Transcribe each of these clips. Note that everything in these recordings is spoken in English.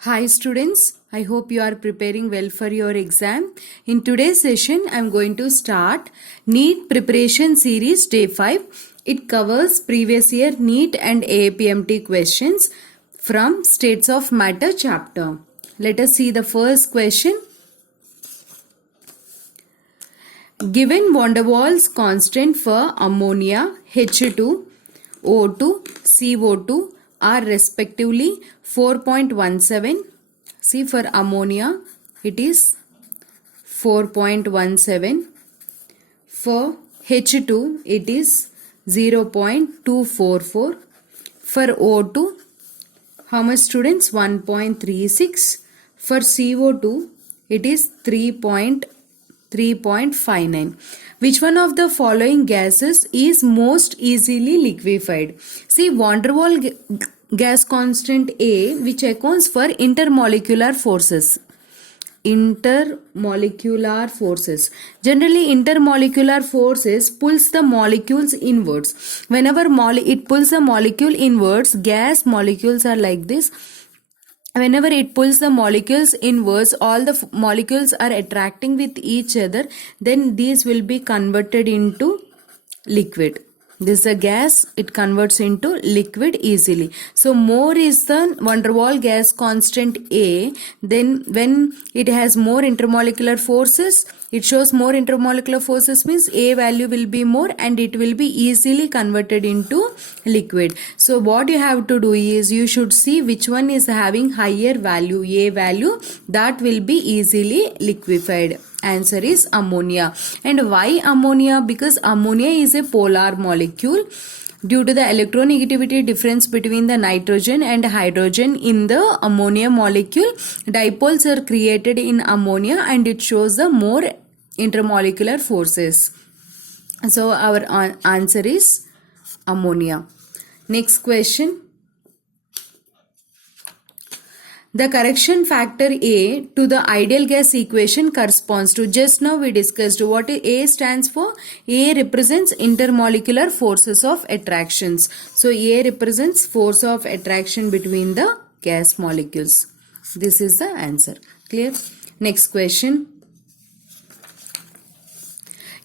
Hi students, I hope you are preparing well for your exam. In today's session, I am going to start NEET Preparation Series Day 5. It covers previous year NEET and AIPMT questions from States of Matter chapter. Let us see the first question. Given van der Waals constant for ammonia, H2, O2, CO2 are respectively 4.17. See, for ammonia it is 4.17. For H2 it is 0.244. For O2, how much students? 1.36. For CO2 it is 3.59. Which one of the following gases is most easily liquefied? See, van der Waals gas constant A, which accounts for intermolecular forces. Intermolecular forces. Generally, intermolecular forces pulls the molecules inwards. Whenever it pulls the molecule inwards, gas molecules are like this. Whenever it pulls the molecules inwards, all the molecules are attracting with each other, then these will be converted into liquid. This is a gas, it converts into liquid easily. So more is the van der Waals gas constant A. Then when it has more intermolecular forces, it shows more intermolecular forces means A value will be more and it will be easily converted into liquid. So what you have to do is you should see which one is having higher value, A value, that will be easily liquefied. Answer is ammonia. And why ammonia? Because ammonia is a polar molecule. Due to the electronegativity difference between the nitrogen and hydrogen in the ammonia molecule, dipoles are created in ammonia and it shows the more intermolecular forces. So our answer is ammonia. Next question. The correction factor A to the ideal gas equation corresponds to, just now we discussed what A stands for. A represents intermolecular forces of attractions. So A represents force of attraction between the gas molecules. This is the answer. Clear? Next question.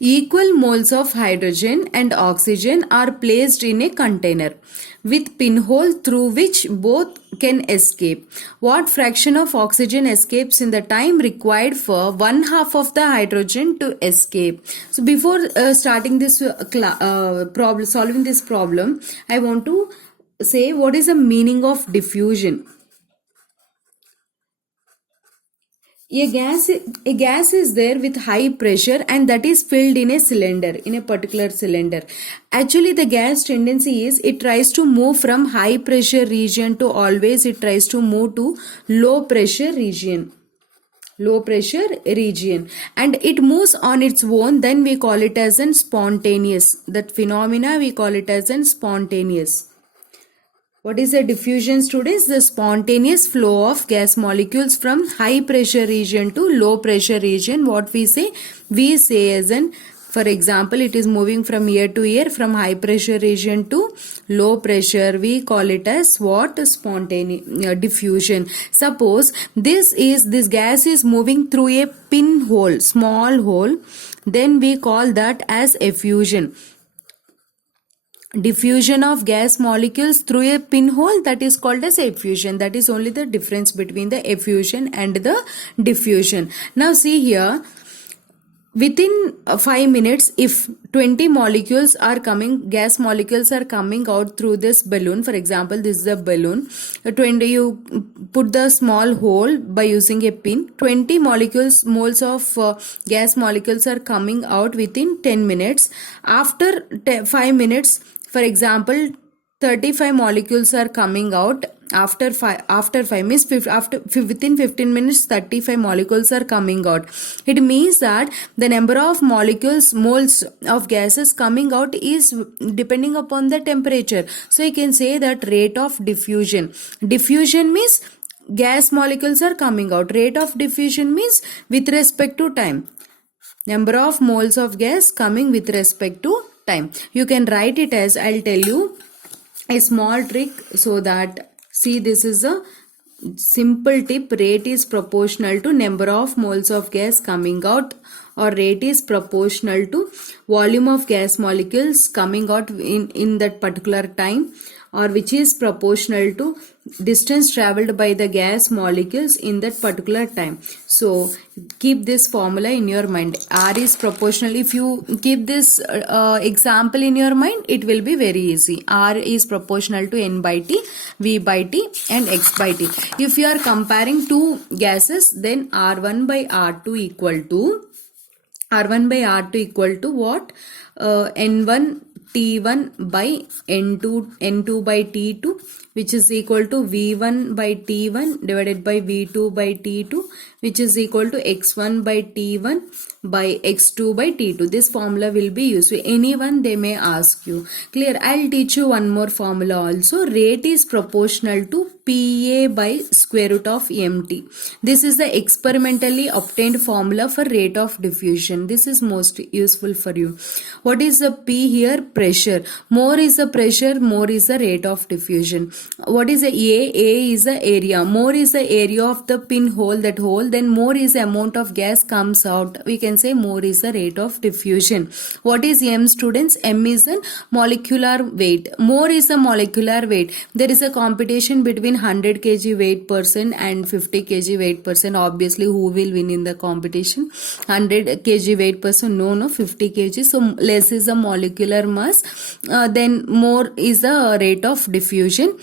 Equal moles of hydrogen and oxygen are placed in a container with pinhole through which both can escape. What fraction of oxygen escapes in the time required for 1/2 of the hydrogen to escape? So before starting this solving this problem, I want to say what is the meaning of diffusion. A gas is there with high pressure and that is filled in a cylinder, in a particular cylinder. Actually, the gas tendency is it tries to move from high pressure region to always it tries to move to low pressure region. And it moves on its own, then we call it as an spontaneous. That phenomena we call it as an spontaneous. What is a diffusion, students? The spontaneous flow of gas molecules from high pressure region to low pressure region. What we say? We say as an, for example, it is moving from year to year from high pressure region to low pressure. We call it as what? Spontaneous diffusion. Suppose this gas is moving through a pinhole, small hole. Then we call that as effusion. Diffusion of gas molecules through a pinhole, that is called as effusion. That is only the difference between the effusion and the diffusion. Now see here, within 5 minutes, if 20 molecules are coming, gas molecules are coming out through this balloon. For example, this is a balloon. 20, you put the small hole by using a pin. 20 moles of gas molecules are coming out within 10 minutes. After 5 minutes, for example, 35 molecules are coming out. After 5 means within 15 minutes 35 molecules are coming out. It means that the number of moles of gases coming out is depending upon the temperature. So you can say that rate of diffusion. Diffusion means gas molecules are coming out. Rate of diffusion means with respect to time. Number of moles of gas coming with respect to time. You can write it as, I'll tell you a small trick so that, see, this is a simple tip, rate is proportional to number of moles of gas coming out, or rate is proportional to volume of gas molecules coming out in that particular time, or which is proportional to distance traveled by the gas molecules in that particular time. So keep this formula in your mind. R is proportional. If you keep this example in your mind, it will be very easy. R is proportional to N by T, V by T and X by T. If you are comparing two gases, then R1 by R2 equal to what? N1 T1 by N2 by T2, which is equal to V1 by T1 divided by V2 by T2, which is equal to X1 by T1 by X2 by T2. This formula will be used. Anyone they may ask you. Clear? I'll teach you one more formula also. Rate is proportional to PA by square root of MT. This is the experimentally obtained formula for rate of diffusion. This is most useful for you. What is the P here? Pressure. More is the pressure, more is the rate of diffusion. What is the A? A is the area. More is the area of the pinhole, that hole, then more is the amount of gas comes out. We can say more is the rate of diffusion. What is M, students? M is the molecular weight. More is the molecular weight. There is a competition between 100 kg weight person and 50 kg weight person. Obviously, who will win in the competition? 100 kg weight person? No, 50 kg. So less is the molecular mass, then more is the rate of diffusion.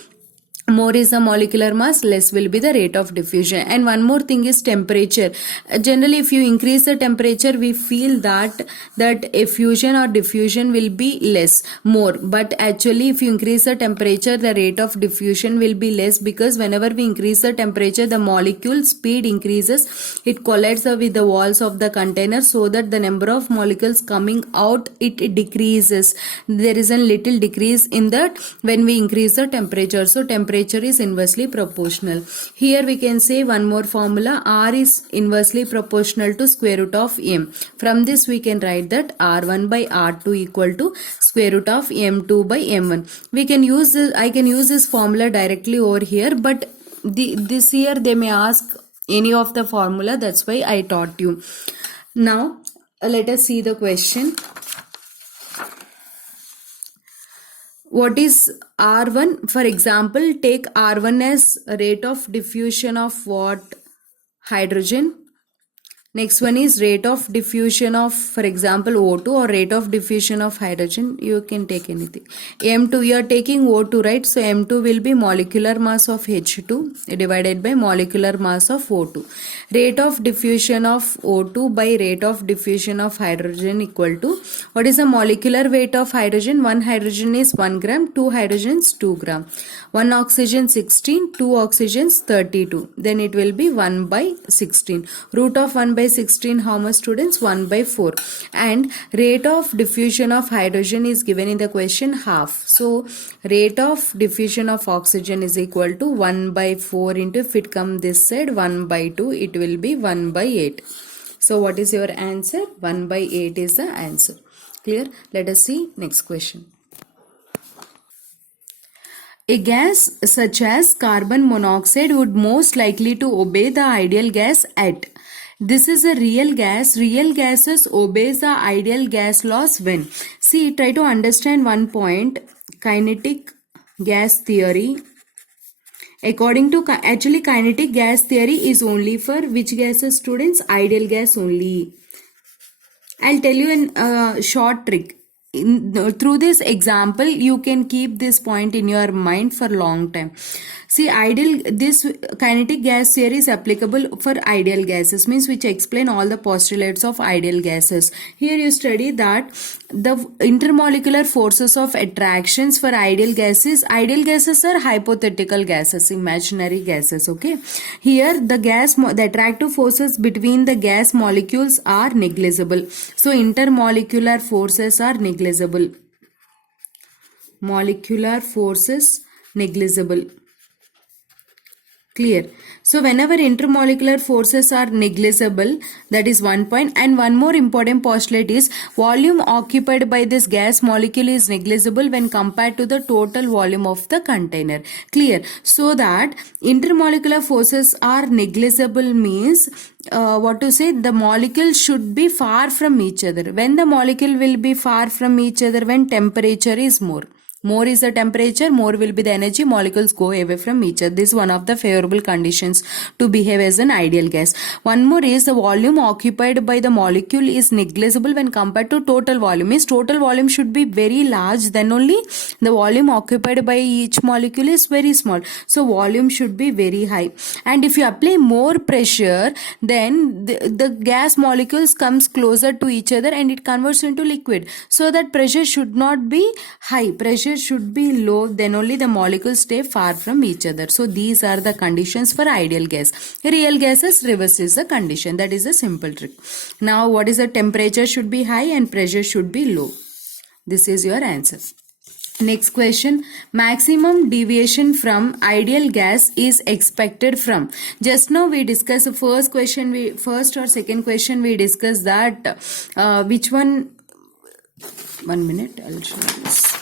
More is the molecular mass, less will be the rate of diffusion. And one more thing is temperature. Generally, if you increase the temperature, we feel that effusion or diffusion will be less, more. But actually, if you increase the temperature, the rate of diffusion will be less, because whenever we increase the temperature, the molecule speed increases. It collides with the walls of the container, so that the number of molecules coming out, it decreases. There is a little decrease in that when we increase the temperature. So temperature is inversely proportional. Here we can say one more formula. R is inversely proportional to square root of M. From this we can write that R1 by R2 equal to square root of M2 by M1. We can use this, I can use this formula directly over here, but this year they may ask any of the formula, that's why I taught you. Now let us see the question. What is R1? For example, take R1 as rate of diffusion of what? Hydrogen. Next one is rate of diffusion of, for example, O2, or rate of diffusion of hydrogen. You can take anything. M2, you are taking O2, right? So M2 will be molecular mass of H2 divided by molecular mass of O2. Rate of diffusion of O2 by rate of diffusion of hydrogen equal to, what is the molecular weight of hydrogen? One hydrogen is 1 gram, two hydrogens 2 gram. One oxygen 16, two oxygens 32. Then it will be 1 by 16. Root of 1 by 16, how much, students? 1 by 4. And rate of diffusion of hydrogen is given in the question, half. So rate of diffusion of oxygen is equal to 1 by 4 into, if it come this side, 1 by 2, it will be 1 by 8. So what is your answer? 1 by 8 is the answer. Clear? Let us see next question. A gas such as carbon monoxide would most likely to obey the ideal gas at. This is a real gas. Real gases obeys the ideal gas laws when. See, try to understand one point. Kinetic gas theory. According to, actually kinetic gas theory is only for which gases, students? Ideal gas only. I'll tell you a short trick. Through this example, you can keep this point in your mind for long time. See, this kinetic gas theory is applicable for ideal gases, means which explain all the postulates of ideal gases. Here you study that the intermolecular forces of attractions for ideal gases are hypothetical gases, imaginary gases, okay. Here the attractive forces between the gas molecules are negligible. So intermolecular forces are negligible. Molecular forces negligible. Clear. So whenever intermolecular forces are negligible, that is one point. And one more important postulate is volume occupied by this gas molecule is negligible when compared to the total volume of the container. Clear. So that intermolecular forces are negligible means what to say, the molecule should be far from each other. When the molecule will be far from each other, when temperature is more is the temperature, more will be the energy, molecules go away from each other. This is one of the favorable conditions to behave as an ideal gas. One more is the volume occupied by the molecule is negligible when compared to total volume. Means total volume should be very large, then only the volume occupied by each molecule is very small. So volume should be very high. And if you apply more pressure, then the gas molecules comes closer to each other and it converts into liquid. So that pressure should not be high, pressure should be low, then only the molecules stay far from each other. So these are the conditions for ideal gas. Real gases, reverse is the condition. That is a simple trick. Now what is the temperature should be high and pressure should be low. This is your answer. Next question, maximum deviation from ideal gas is expected from. Just now we discussed the first question, first or second question we discussed that which one. 1 minute, I'll show this.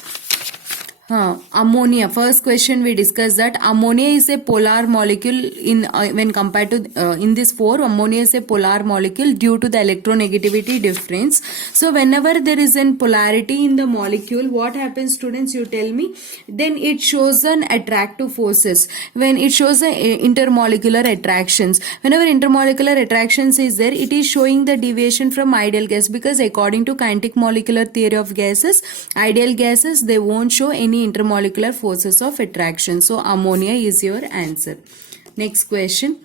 Ammonia. First question we discussed that ammonia is a polar molecule in when compared to in this 4, ammonia is a polar molecule due to the electronegativity difference. So whenever there is an polarity in the molecule, what happens, students, you tell me? Then it shows an attractive forces. When it shows the intermolecular attractions, whenever intermolecular attractions is there, it is showing the deviation from ideal gas, because according to kinetic molecular theory of gases, ideal gases, they won't show any intermolecular forces of attraction. So ammonia is your answer. Next question,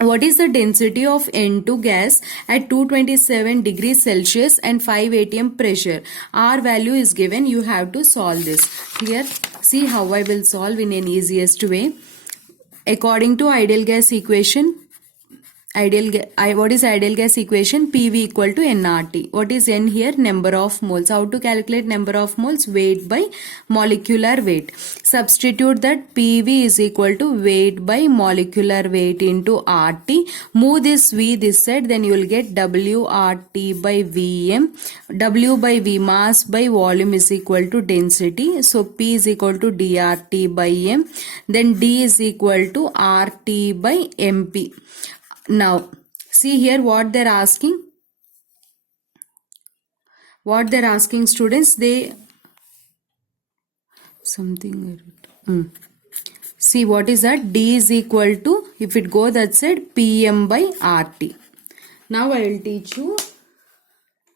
what is the density of N2 gas at 227 degrees Celsius and 5 atm pressure? R value is given. You have to solve this. Clear? See how I will solve in an easiest way. According to ideal gas equation, what is ideal gas equation? PV equal to nRT. What is N here? Number of moles. How to calculate number of moles? Weight by molecular weight. Substitute that PV is equal to weight by molecular weight into RT. Move this V this side, then you will get WRT by Vm. W by V, mass by volume, is equal to density. So P is equal to DRT by M. Then D is equal to RT by MP. Now see here what they're asking. What they're asking, students, they something see what is that? D is equal to, if it go that side, PM by RT. Now I will teach you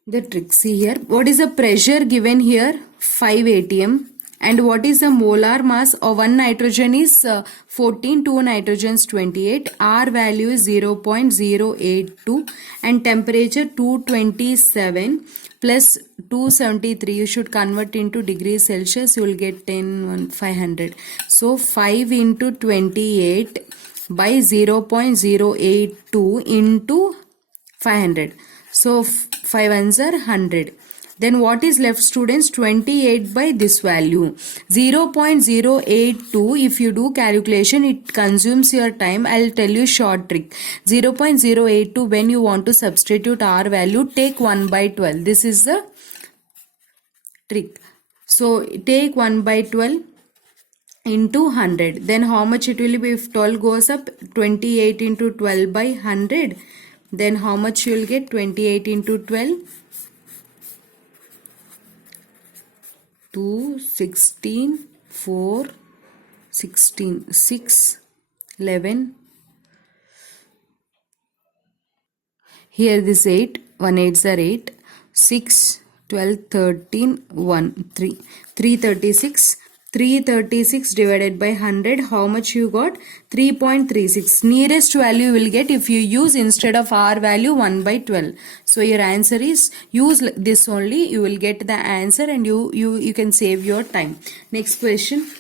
the trick. See here, what is the pressure given here? 5 atm. And what is the molar mass of one nitrogen is 14, 2 nitrogens 28, R value is 0.082 and temperature 227 plus 273. You should convert into degrees Celsius. You will get 500. So 5 into 28 by 0.082 into 500. So 5 ones are 100. Then what is left, students? 28 by this value. 0.082, if you do calculation, it consumes your time. I'll tell you short trick. 0.082, when you want to substitute R value, take 1 by 12. This is the trick. So take 1 by 12 into 100. Then how much it will be if 12 goes up? 28 into 12 by 100. Then how much you will get? 28 into 12. 2, 16, 4, 16, 6, 11. Here this 8, 1 8s are 8, 6, 12, 13, 1, 3. 336. 336 divided by 100, how much you got? 3.36. Nearest value you will get if you use, instead of R value, 1 by 12. So your answer is, use this only, you will get the answer and you can save your time. Next question.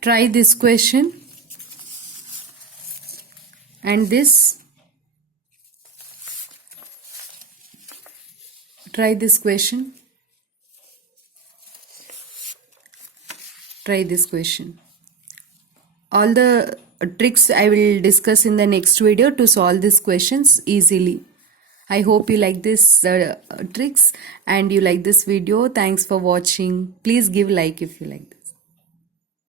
Try this question and this. Try this question. Try this question. All the tricks I will discuss in the next video to solve these questions easily. I hope you like this tricks and you like this video. Thanks for watching. Please give like if you like this.